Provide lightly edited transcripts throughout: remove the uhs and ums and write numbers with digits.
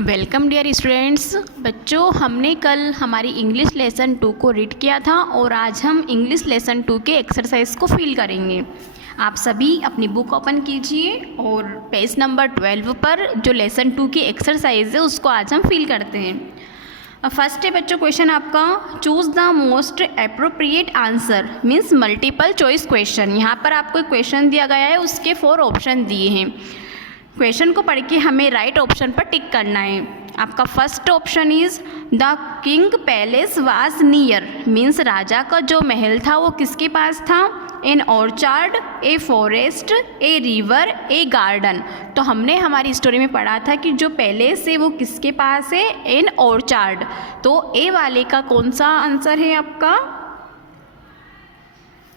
Welcome dear students. बच्चों, हमने कल हमारी इंग्लिश लेसन 2 को रीड किया था और आज हम इंग्लिश लेसन 2 के एक्सरसाइज को फिल करेंगे। आप सभी अपनी बुक ओपन कीजिए और पेज नंबर 12 पर जो लेसन 2 की एक्सरसाइज है उसको आज हम फिल करते हैं। फर्स्ट है बच्चों क्वेश्चन आपका, choose the most appropriate answer means multiple choice question. यहाँ पर आपको क्वेश्चन दिया गया है, उसके 4 ऑप्शन दिए हैं। क्वेश्चन को पढ़ के हमें राइट ऑप्शन पर टिक करना है। आपका first option is the king palace was near means राजा का जो महल था वो किसके पास था? An orchard, a forest, a river, a garden. तो हमने हमारी स्टोरी में पढ़ा था कि जो पैलेस है वो किसके पास है? An orchard. तो ए वाले का कौन सा आंसर है आपका?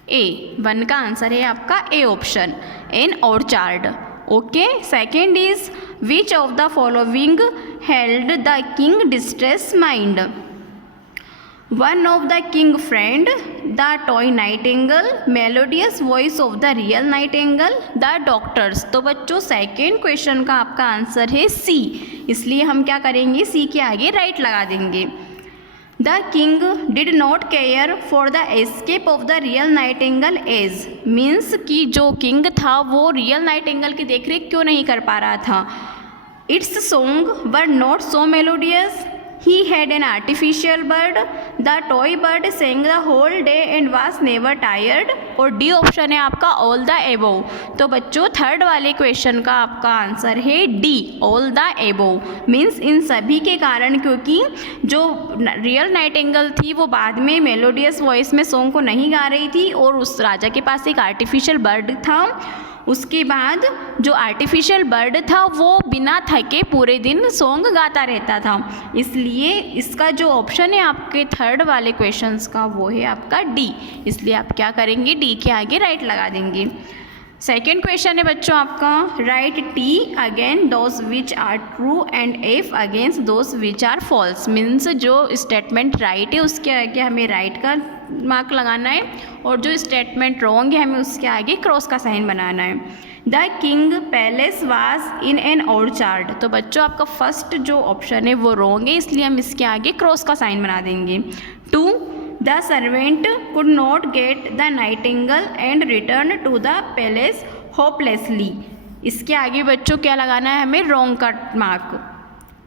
ए 1 का आंसर है आपका A option, an orchard. Okay, second is which of the following healed the king distress mind? One of the king friend, the toy nightingale, melodious voice of the real nightingale, the doctors. तो बच्चों second question का आपका answer है सी, इसलिए हम क्या करेंगे? सी के आगे राइट लगा देंगे। The king did not care for the escape of the real nightingale एज मीन्स कि जो किंग था वो रियल नाइटिंगल की देखरेख क्यों नहीं कर पा रहा था? It's song were not so melodious, he had an artificial bird, the toy bird sang the whole day and was never tired, और डी ऑप्शन है आपका ऑल द एबोव। तो बच्चों थर्ड वाले क्वेश्चन का आपका आंसर है D, all the above means in सभी के कारण, क्योंकि जो रियल नाइटिंगल थी वो बाद में मेलोडियस वॉइस में सॉन्ग को नहीं गा रही थी और उस राजा के पास एक आर्टिफिशियल बर्ड था। उसके बाद जो आर्टिफिशियल बर्ड था वो बिना थके पूरे दिन सॉन्ग गाता रहता था, इसलिए इसका जो ऑप्शन है आपके थर्ड वाले क्वेश्चंस का वो है आपका डी, इसलिए आप क्या करेंगे? डी के आगे राइट लगा देंगे। सेकेंड क्वेश्चन है बच्चों आपका, write T against those which are true and F against those which are false means जो स्टेटमेंट राइट है उसके आगे हमें राइट का मार्क लगाना है और जो स्टेटमेंट रॉन्ग है हमें उसके आगे क्रॉस का साइन बनाना है। The king palace was in an orchard. तो बच्चों आपका फर्स्ट जो ऑप्शन है वो रॉन्ग है, इसलिए हम इसके आगे क्रॉस का साइन बना देंगे। 2 the servant could not get the nightingale and return to the palace hopelessly. इसके आगे बच्चों क्या लगाना है हमें? रॉन्ग का mark.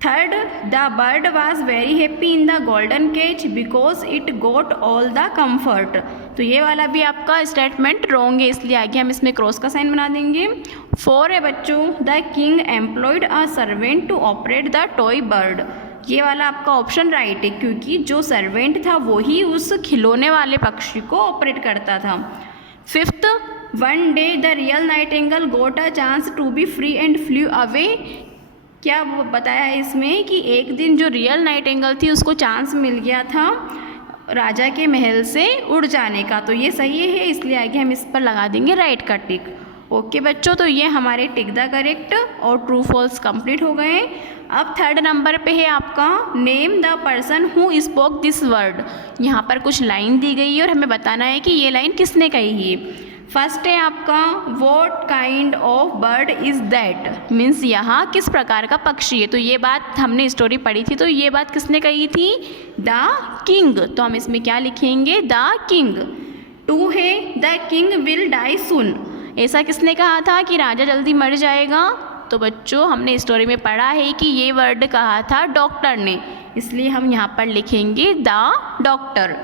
Third the bird was very happy in the golden cage because it got all the comfort. तो ये वाला भी आपका स्टेटमेंट रॉन्ग है, इसलिए आगे हम इसमें क्रॉस का साइन बना देंगे। 4 है बच्चों, the king employed a servant to operate the toy bird. ये वाला आपका ऑप्शन राइट है, क्योंकि जो सर्वेंट था वो ही उस खिलौने वाले पक्षी को ऑपरेट करता था। 5th one day the real nightingale got a chance to be free and flew away. क्या वो बताया है इसमें कि एक दिन जो रियल नाइटिंगल थी उसको चांस मिल गया था राजा के महल से उड़ जाने का, तो ये सही है, इसलिए आगे हम इस पर लगा देंगे राइट का टिक। ओके बच्चों, तो ये हमारे टिक द करेक्ट और ट्रू फॉल्स कंप्लीट हो गए। अब थर्ड नंबर पे है आपका name the person who spoke this word. यहाँ पर कुछ लाइन दी गई है और हमें बताना है कि ये लाइन किसने कही है। फर्स्ट है आपका what kind of bird is that means यहाँ किस प्रकार का पक्षी है। तो ये बात हमने स्टोरी पढ़ी थी, तो ये बात किसने कही थी? The king. तो हम इसमें क्या लिखेंगे? The king. 2 है द किंग विल डाई सून। ऐसा किसने कहा था कि राजा जल्दी मर जाएगा? तो बच्चों हमने स्टोरी में पढ़ा है कि ये वर्ड कहा था डॉक्टर ने, इसलिए हम यहाँ पर लिखेंगे द डॉक्टर।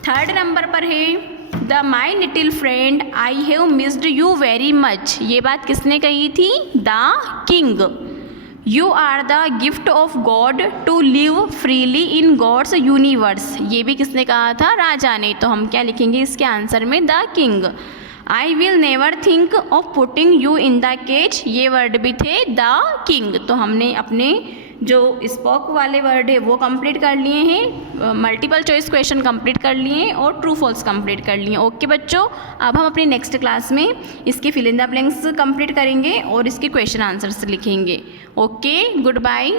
थर्ड नंबर पर है the my little friend I have missed you very much. ये बात किसने कही थी? The king. You are the gift of God to live freely in God's universe. ये भी किसने कहा था? राजा ने। तो हम क्या लिखेंगे इसके आंसर में? The king. I will never think of putting you in the cage. ये वर्ड भी थे द किंग। तो हमने अपने जो स्पोक वाले वर्ड है वो कंप्लीट कर लिए हैं, मल्टीपल चॉइस क्वेश्चन कंप्लीट कर लिए हैं और ट्रू फॉल्स कंप्लीट कर लिए। ओके बच्चों, अब हम अपनी नेक्स्ट क्लास में इसके fill in the blanks complete करेंगे और इसके क्वेश्चन आंसर्स लिखेंगे। Okay, good bye.